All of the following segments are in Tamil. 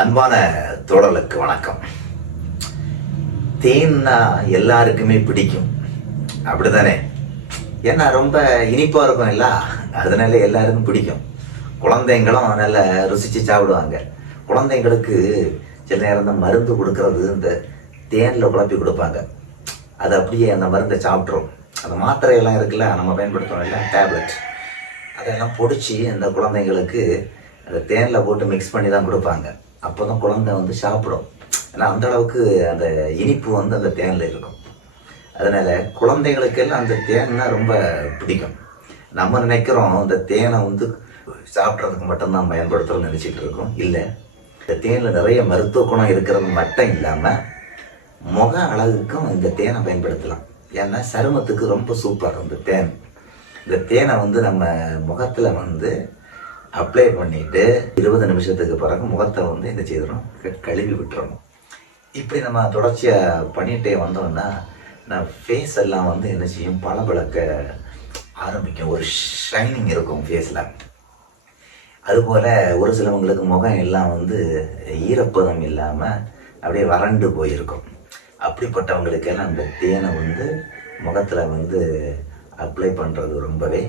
அன்பான தோழலுக்கு வணக்கம். தேன்னா எல்லாருக்குமே பிடிக்கும். அப்படிதானே ஏன்னா ரொம்ப இனிப்பாக இருக்கும் இல்லா? அதனால எல்லாருக்கும் பிடிக்கும். குழந்தைங்களும் நல்லா ருசிச்சு சாப்பிடுவாங்க. குழந்தைங்களுக்கு சில நேரம் தான் மருந்து கொடுக்கறது இந்த தேன்ல குழப்பி கொடுப்பாங்க. அது அப்படியே அந்த மருந்தை சாப்பிட்ரும் அந்த மாத்திரையெல்லாம் இருக்குல்ல நம்ம பயன்படுத்துறோம் இல்லை? டேப்லெட் அதெல்லாம் பொடிச்சு அந்த குழந்தைங்களுக்கு அந்த தேனில் போட்டு மிக்ஸ் பண்ணி தான் கொடுப்பாங்க. அப்போ தான் குழந்தை வந்து சாப்பிடும். ஏன்னா அந்த அளவுக்கு அந்த இனிப்பு வந்து அந்த தேனில் இருக்கும். அதனால் குழந்தைகளுக்கெல்லாம் அந்த தேன்னா ரொம்ப பிடிக்கும். நம்ம நினைக்கிறோம் அந்த தேனை வந்து சாப்பிட்றதுக்கு மட்டும்தான் பயன்படுத்துறோம்னு நினச்சிட்டு இருக்கோம். இல்லை இந்த தேனில் நிறைய மருத்துவ குணம் இருக்கிறது மட்டும் இல்லாமல் முக அழகுக்கும் இந்த தேனை பயன்படுத்தலாம். ஏன்னா சருமத்துக்கு ரொம்ப சூப்பர் இந்த தேன். இந்த தேனை வந்து நம்ம முகத்தில் வந்து அப்ளை பண்ணிட்டு இருபது நிமிஷத்துக்கு பிறகு முகத்தை வந்து இந்த செய்திடணும்? கழுவி விட்டுறணும். இப்படி நம்ம தொடர்ச்சியாக பண்ணிகிட்டே வந்தோம்னா நான் ஃபேஸ் எல்லாம் வந்து என்ன செய்யும்? பளபளக்க ஆரம்பிக்கும். ஒரு ஷைனிங் இருக்கும் ஃபேஸில் அதுபோல் ஒரு சிலவங்களுக்கு முகம் எல்லாம் வந்து ஈரப்பதம் இல்லாமல் அப்படியே வறண்டு போயிருக்கும். அப்படிப்பட்டவங்களுக்கெல்லாம் அந்த தேனை வந்து முகத்தில் வந்து அப்ளை பண்ணுறது ரொம்பவே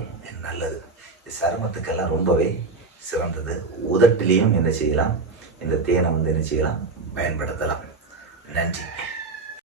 நல்லது. சருமத்துக்கெல்லாம் ரொம்பவே சிறந்தது. உதட்டிலையும் என்ன செய்யலாம்? இந்த தேனை வந்து என்ன செய்யலாம்? பயன்படுத்தலாம். நன்றி.